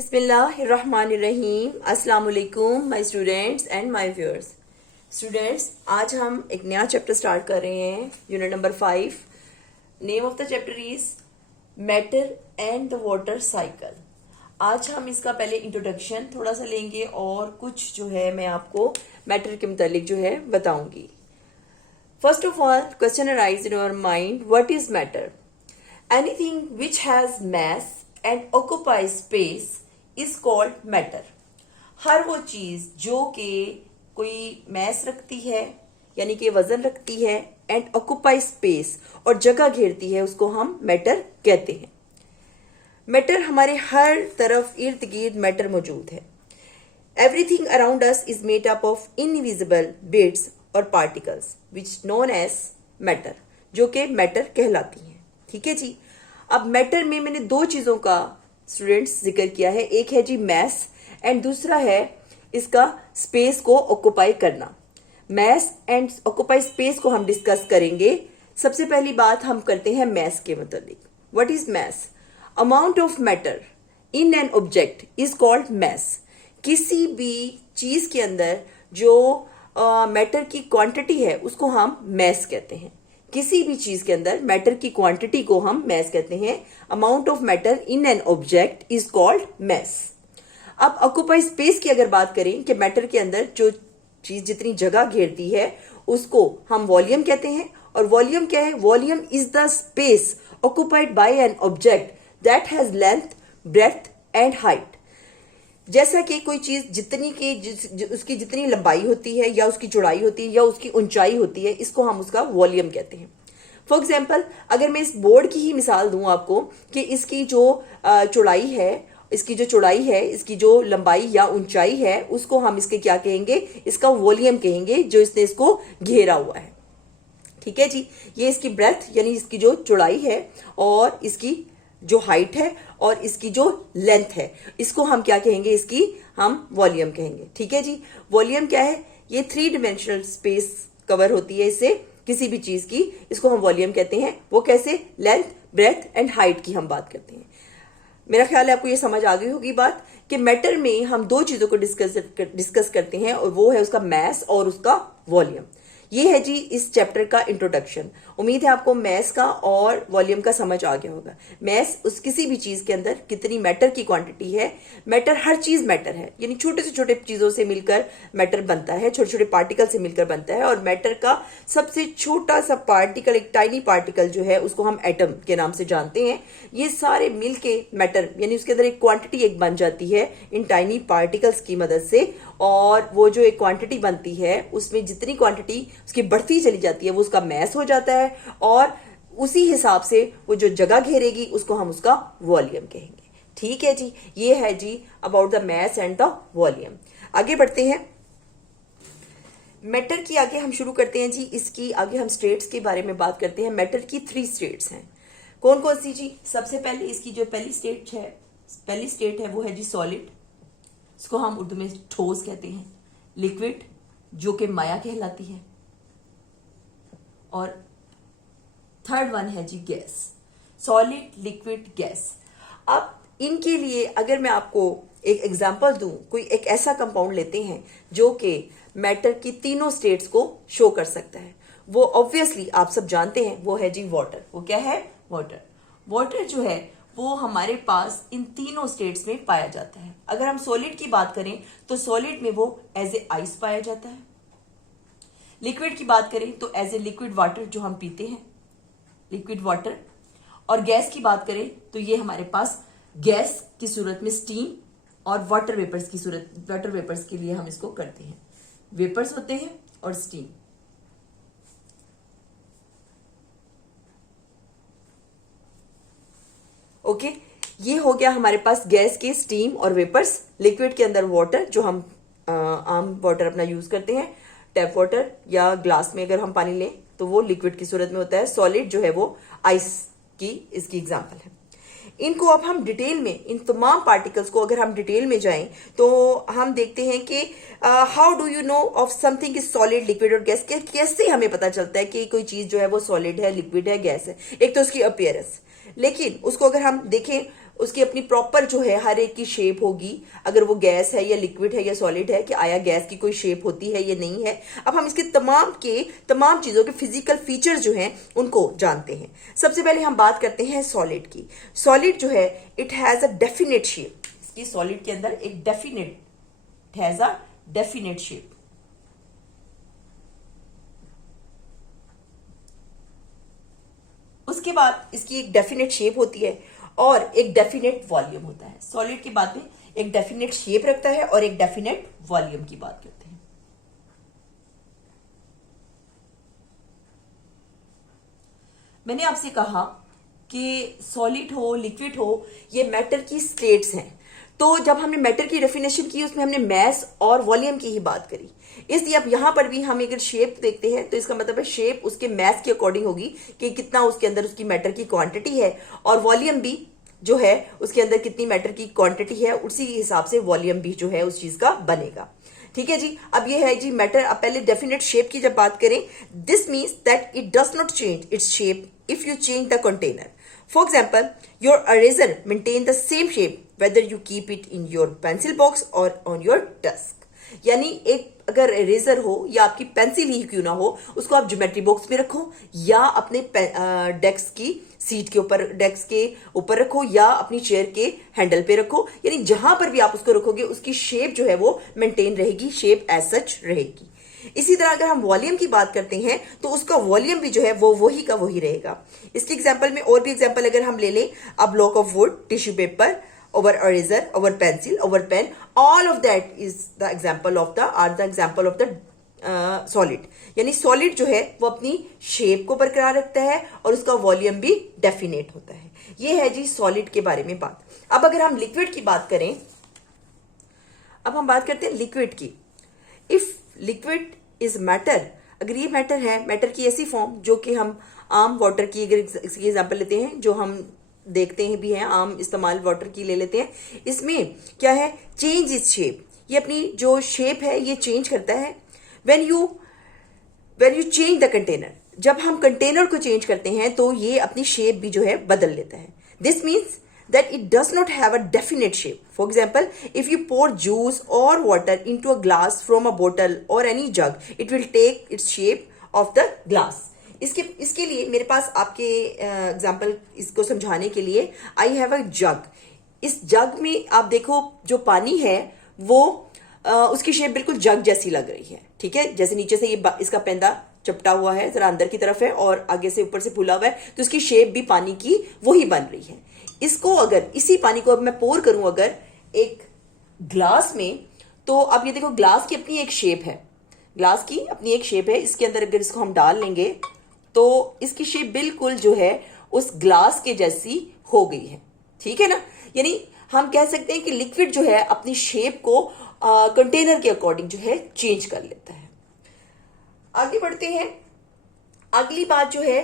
बिस्मिल्लाहिर्रहमानिर्रहीम। अस्सलाम वालेकुम my students and my viewers. Students, आज हम एक नया चैप्टर स्टार्ट कर रहे हैं, unit number 5। Name of the chapter is matter and the water cycle. आज हम इसका पहले इंट्रोडक्शन थोड़ा सा लेंगे और कुछ जो है मैं आपको मैटर के मुतालिक जो है बताऊंगी। First of all, question arise in your mind, what is matter? Anything which has mass and occupies space is called matter। हर वो चीज जो कि कोई मैस रखती है यानी कि वजन रखती है, एंड ऑक्यूपाई स्पेस और जगह घेरती है, उसको हम मैटर कहते हैं। मैटर हमारे हर तरफ इर्द गिर्द मैटर मौजूद है। Everything around us is made up of invisible bits और particles which known as matter, जो कि मैटर कहलाती हैं। ठीक है जी। अब मैटर में मैंने दो चीजों का स्टूडेंट्स जिक्र किया है, एक है जी मैस एंड दूसरा है इसका स्पेस को ऑक्यूपाई करना। मैस एंड ऑक्यूपाई स्पेस को हम डिस्कस करेंगे। सबसे पहली बात हम करते हैं मैस के मुतालिक। What is mass? Amount of matter in an object is called mass. किसी भी चीज के अंदर जो मैटर की क्वांटिटी है उसको हम मैस कहते हैं। किसी भी चीज के अंदर मैटर की क्वांटिटी को हम मैस कहते हैं। Amount of matter in an object is called mass. अब ऑक्यूपाई स्पेस की अगर बात करें कि मैटर के अंदर जो चीज जितनी जगह घेरती है उसको हम वॉल्यूम कहते हैं। और वॉल्यूम क्या है? Volume is the space occupied by an object that has length, breadth and height. जैसा कि कोई चीज जितनी की उसकी जितनी लंबाई होती है या उसकी चौड़ाई होती है या उसकी ऊंचाई होती है, इसको हम उसका वॉल्यूम कहते हैं। फॉर एग्जाम्पल, अगर मैं इस बोर्ड की ही मिसाल दूं आपको कि इसकी जो चौड़ाई है, इसकी जो लंबाई या ऊंचाई है, उसको हम इसके क्या कहेंगे? इसका वॉल्यूम कहेंगे, जो इसने इसको घेरा हुआ है। ठीक है जी। ये इसकी ब्रेथ यानी इसकी जो चौड़ाई है और इसकी जो हाइट है और इसकी जो लेंथ है, इसको हम क्या कहेंगे? इसकी हम वॉल्यूम कहेंगे। ठीक है जी। वॉल्यूम क्या है? ये 3 डायमेंशनल स्पेस कवर होती है इससे, किसी भी चीज की, इसको हम वॉल्यूम कहते हैं। वो कैसे? लेंथ, ब्रेथ एंड हाइट की हम बात करते हैं। मेरा ख्याल है आपको ये समझ आ गई होगी बात कि मैटर में हम दो चीजों को डिस्कस करते हैं, और वो है उसका मैस और उसका वॉल्यूम। ये है जी इस चैप्टर का इंट्रोडक्शन। उम्मीद है आपको मैस का और वॉल्यूम का समझ आ गया होगा। मैस उस किसी भी चीज के अंदर कितनी मैटर की क्वांटिटी है। मैटर, हर चीज मैटर है, यानी छोटे से छोटे चीजों से मिलकर मैटर बनता है, छोटे छोटे पार्टिकल से मिलकर बनता है। और मैटर का सबसे छोटा सा पार्टिकल, एक टाइनी पार्टिकल जो है, उसको हम एटम के नाम से जानते हैं। ये सारे मिलके मैटर यानी उसके अंदर एक क्वांटिटी एक बन जाती है इन टाइनी पार्टिकल्स की मदद से। और वो जो एक क्वांटिटी बनती है, उसमें जितनी क्वांटिटी उसकी बढ़ती चली जाती है वो उसका मैस हो जाता है, और उसी हिसाब से वो जो जगह घेरेगी उसको हम उसका वॉल्यूम कहेंगे। ठीक है जी। ये है जी about the mass and the volume. आगे बढ़ते हैं। मैटर की आगे हम शुरू करते हैं जी। इसकी आगे हम स्टेट्स के बारे में बात करते हैं। मैटर की 3 स्टेट्स हैं। कौन कौन सी जी? सबसे पहले इसकी जो पहली स्टेट है वो है जी सॉलिड। इसको हम उर्दू में ठोस कहते हैं। लिक्विड, जो कि माया कहलाती है। और थर्ड वन है जी गैस। Solid, liquid, gas. अब इनके लिए अगर मैं आपको एक एग्जांपल दूं, कोई एक ऐसा कंपाउंड लेते हैं जो कि मैटर की तीनों स्टेट्स को शो कर सकता है, वो ऑब्वियसली आप सब जानते हैं, वो है जी वाटर। वो क्या है? वाटर। वाटर जो है वो हमारे पास इन तीनों स्टेट्स में पाया जाता है। अगर हम सॉलिड की बात करें तो सॉलिड में वो एज ए आइस पाया जाता है। लिक्विड की बात करें तो एज ए लिक्विड वाटर जो हम पीते हैं, लिक्विड वाटर। और गैस की बात करें तो ये हमारे पास गैस की सूरत में स्टीम और वाटर वेपर्स के लिए हम इसको करते हैं। वेपर्स होते हैं और स्टीम। ओके, ये हो गया हमारे पास गैस के स्टीम और वेपर्स। लिक्विड के अंदर वाटर, जो हम आम वाटर अपना यूज करते हैं, टैप वाटर या ग्लास में अगर हम पानी लें तो वो लिक्विड की सूरत में होता है। सॉलिड जो है वो आइस की इसकी एग्जांपल है। इनको अब हम डिटेल में, इन तमाम पार्टिकल्स को अगर हम डिटेल में जाएं तो हम देखते हैं कि how do you know of something is solid, liquid और गैस। कैसे हमें पता चलता है कि कोई चीज जो है वो सॉलिड है, लिक्विड है, गैस है? एक तो उसकी अपीयरेंस, लेकिन उसको अगर हम देखें उसकी अपनी प्रॉपर जो है हर एक की शेप होगी, अगर वो गैस है या लिक्विड है या सॉलिड है, कि आया गैस की कोई शेप होती है या नहीं है। अब हम इसके तमाम चीजों के फिजिकल फीचर जो हैं उनको जानते हैं। सबसे पहले हम बात करते हैं सॉलिड की। सॉलिड जो है it has a definite shape. इसकी सॉलिड के अंदर एक डेफिनेट शेप। उसके बाद इसकी एक डेफिनेट शेप होती है और एक डेफिनेट वॉल्यूम होता है। सॉलिड की बात में एक डेफिनेट शेप रखता है और एक डेफिनेट वॉल्यूम की बात करते हैं। मैंने आपसे कहा कि सॉलिड हो लिक्विड हो, ये मैटर की स्टेट्स हैं। तो जब हमने मैटर की डेफिनेशन की उसमें हमने मैस और वॉल्यूम की ही बात करी, इसलिए अब यहां पर भी हम अगर शेप देखते हैं तो इसका मतलब है शेप उसके मैस के अकॉर्डिंग होगी कि कितना उसके अंदर उसकी मैटर की क्वांटिटी है, और वॉल्यूम भी जो है उसके अंदर कितनी मैटर की क्वांटिटी है, उसी हिसाब से वॉल्यूम भी जो है उस चीज का बनेगा। ठीक है जी। अब ये है जी मैटर। अब पहले डेफिनेट शेप की जब बात करें, this means that it does not change its shape if you change the container. For example, your eraser maintain the same shape whether you keep it in your pencil box or on your desk। यानी एक अगर eraser हो या आपकी pencil ही क्यों ना हो, उसको आप ज्योमेट्री बॉक्स में रखो या अपने डेस्क की सीट के ऊपर, डेस्क के ऊपर रखो या अपनी चेयर के हैंडल पे रखो, यानी जहां पर भी आप उसको रखोगे उसकी शेप जो है वो मेंटेन रहेगी, शेप एज सच रहेगी। इसी तरह अगर हम वॉल्यूम की बात करते हैं तो उसका वॉल्यूम भी जो है वो वही का वही रहेगा। इसके एग्जांपल में और भी एग्जांपल अगर हम ले लें, a block of wood, tissue paper, over eraser, over pencil, over pen, all of that is the example of the solid. यानी सॉलिड जो है वो अपनी शेप को बरकरार रखता है और उसका वॉल्यूम भी डेफिनेट होता है। ये है जी सॉलिड के बारे में बात। अब अगर हम लिक्विड की बात करें, अब हम बात करते हैं लिक्विड की। इफ लिक्विड इज मैटर, अगर ये मैटर है, मैटर की ऐसी फॉर्म जो कि हम आम वाटर की अगर इसकी एग्जांपल लेते हैं, जो हम देखते हैं भी हैं, आम इस्तेमाल वाटर की ले लेते हैं, इसमें क्या है, चेंज इज शेप। ये अपनी जो शेप है ये चेंज करता है। When you change the container, जब हम कंटेनर को चेंज करते हैं तो ये अपनी शेप भी जो है बदल लेता है। This means that it does not have a definite shape. For example, if you pour juice or water into a glass from a bottle or any jug, it will take its shape of the glass. इसके लिए मेरे पास आपके example इसको समझाने के लिए I have a जग। इस जग में आप देखो जो पानी है वो उसकी शेप बिल्कुल जग जैसी लग रही है। ठीक है, जैसे नीचे से ये इसका पेंदा चपटा हुआ है, जरा अंदर की तरफ है और आगे से ऊपर से फूला हुआ है, तो इसकी शेप भी पानी की वही बन रही है। इसको अगर इसी पानी को अब मैं पोर करूं अगर एक ग्लास में, तो अब ये देखो ग्लास की अपनी एक शेप है, ग्लास की अपनी एक शेप है। इसके अंदर अगर इसको हम डाल लेंगे तो इसकी शेप बिल्कुल जो है उस ग्लास के जैसी हो गई है। ठीक है ना, यानी हम कह सकते हैं कि लिक्विड जो है अपनी शेप को कंटेनर के अकॉर्डिंग जो है चेंज कर लेता है। आगे बढ़ते हैं। अगली बात जो है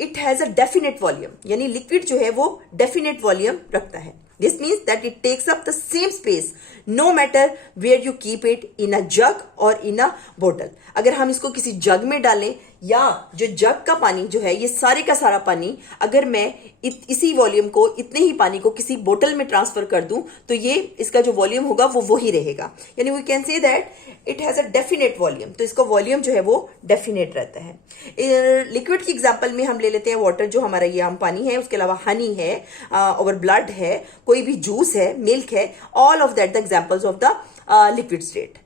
it has a definite volume, यानी लिक्विड जो है वो डेफिनेट वॉल्यूम रखता है। This means that it takes up the same space no matter where you keep it in a jug और इन अ बोतल। अगर हम इसको किसी जग में डालें या जो जग का पानी जो है ये सारे का सारा पानी अगर मैं इसी वॉल्यूम को, इतने ही पानी को किसी बोतल में ट्रांसफर कर दूं तो ये इसका जो वॉल्यूम होगा वो वही रहेगा। यानी we can say that it has a definite volume, तो इसका वॉल्यूम जो है वो डेफिनेट रहता है। लिक्विड की एग्जांपल में हम ले लेते हैं वाटर, जो हमारा ये आम पानी है, उसके अलावा हनी है और ब्लड है, कोई भी जूस है, मिल्क है, all of that the examples of the liquid state.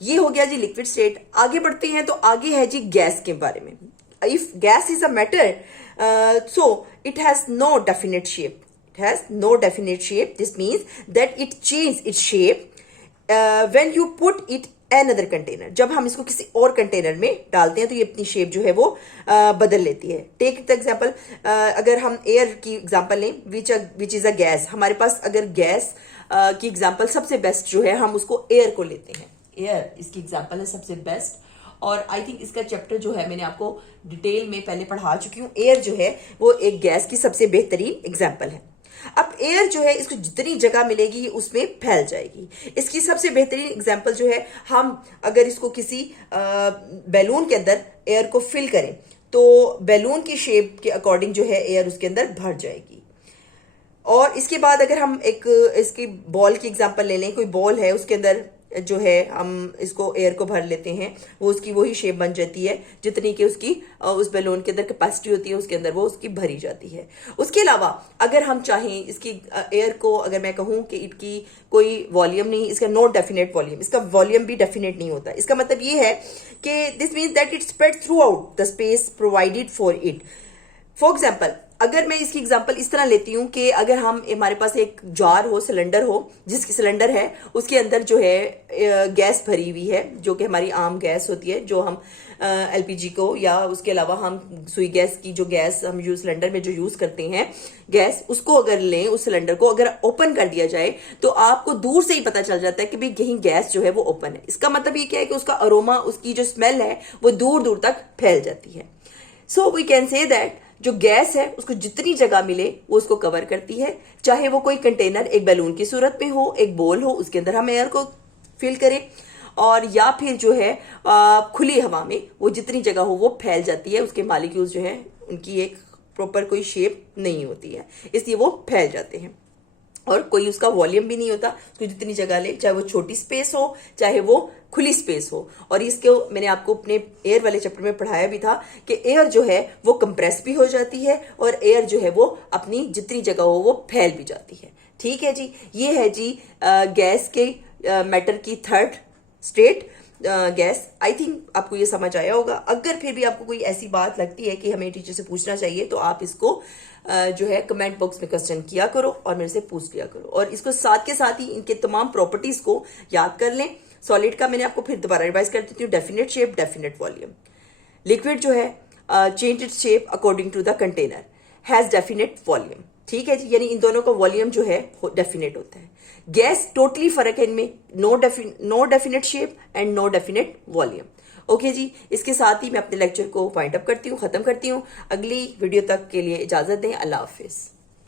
ये हो गया जी लिक्विड स्टेट। आगे बढ़ते हैं तो आगे है जी गैस के बारे में। If gas is a matter so it has no definite shape. It has no definite shape. This means that it changes its shape when you put it another container. जब हम इसको किसी और कंटेनर में डालते हैं तो ये अपनी शेप जो है वो बदल लेती है। टेक द एग्जांपल, अगर हम एयर की एग्जांपल लें, विच इज अ गैस। हमारे पास अगर गैस की एग्जांपल सबसे बेस्ट जो है हम उसको एयर को लेते हैं। एयर इसकी एग्जांपल है सबसे बेस्ट, और आई थिंक इसका चैप्टर जो है मैंने आपको डिटेल में पहले पढ़ा चुकी हूं। एयर जो है वो एक गैस की सबसे बेहतरीन एग्जांपल है। अब एयर जो है इसको जितनी जगह मिलेगी उसमें फैल जाएगी। इसकी सबसे बेहतरीन एग्जांपल जो है, हम अगर इसको किसी बैलून के अंदर एयर को फिल करें तो बैलून की शेप के अकॉर्डिंग जो है एयर उसके अंदर भर जाएगी। और इसके बाद अगर हम एक इसकी बॉल की एग्जांपल ले लें, कोई बॉल है, उसके अंदर जो है हम इसको एयर को भर लेते हैं, वो उसकी वही शेप बन जाती है जितनी कि उसकी उस बैलून के अंदर कैपेसिटी होती है, उसके अंदर वो उसकी भरी जाती है। उसके अलावा अगर हम चाहें इसकी एयर को, अगर मैं कहूं कि इसकी कोई वॉल्यूम नहीं, इसका नो डेफिनेट वॉल्यूम, इसका वॉल्यूम भी डेफिनेट नहीं होता। इसका मतलब ये है कि this means that it spread through out the space provided for it. For example, अगर मैं इसकी एग्जांपल इस तरह लेती हूं कि अगर हम हमारे पास एक जार हो, सिलेंडर हो, जिसकी सिलेंडर है उसके अंदर जो है गैस भरी हुई है, जो कि हमारी आम गैस होती है, जो हम एलपीजी को या उसके अलावा हम सुई गैस की जो गैस हम सिलेंडर में जो यूज करते हैं गैस, उसको अगर लें, उस सिलेंडर को अगर ओपन कर दिया जाए तो आपको दूर से ही पता चल जाता है कि भाई यही गैस जो है वो ओपन है। इसका मतलब ये क्या है कि उसका अरोमा, उसकी जो स्मेल है वो दूर दूर तक फैल जाती है। So we can say that जो गैस है उसको जितनी जगह मिले वो उसको कवर करती है, चाहे वो कोई कंटेनर एक बैलून की सूरत में हो, एक बोल हो, उसके अंदर हम एयर को फिल करें, और या फिर जो है खुली हवा में वो जितनी जगह हो वो फैल जाती है। उसके मालिक्यूल्स जो है उनकी एक प्रॉपर कोई शेप नहीं होती है, इसलिए वो फैल जाते हैं और कोई उसका वॉल्यूम भी नहीं होता। उसको जितनी जगह ले, चाहे वो छोटी स्पेस हो चाहे वो खुली स्पेस हो। और इसके मैंने आपको अपने एयर वाले चैप्टर में पढ़ाया भी था कि एयर जो है वो कंप्रेस भी हो जाती है और एयर जो है वो अपनी जितनी जगह हो वो फैल भी जाती है। ठीक है जी, ये है जी गैस के मैटर की third state gas. I think आपको ये समझ आया होगा। अगर फिर भी आपको कोई ऐसी बात लगती है कि हमें टीचर से पूछना चाहिए तो आप इसको जो है कमेंट बॉक्स में क्वेश्चन किया करो और मेरे से पूछ लिया करो, और इसको साथ के साथ ही इनके तमाम प्रॉपर्टीज को याद कर लें। सॉलिड का मैंने आपको फिर दोबारा रिवाइज कर देती हूँ। Definite shape, definite volume. Liquid जो है change its shape according to the container, has definite volume. ठीक है जी, यानी इन दोनों का वॉल्यूम जो है डेफिनेट होता है। गैस टोटली फर्क है इनमें, no definite shape and no definite volume. Okay जी, इसके साथ ही मैं अपने लेक्चर को वाइंड अप करती हूँ, खत्म करती हूँ। अगली वीडियो तक के लिए इजाजत दें। अल्लाह हाफिज।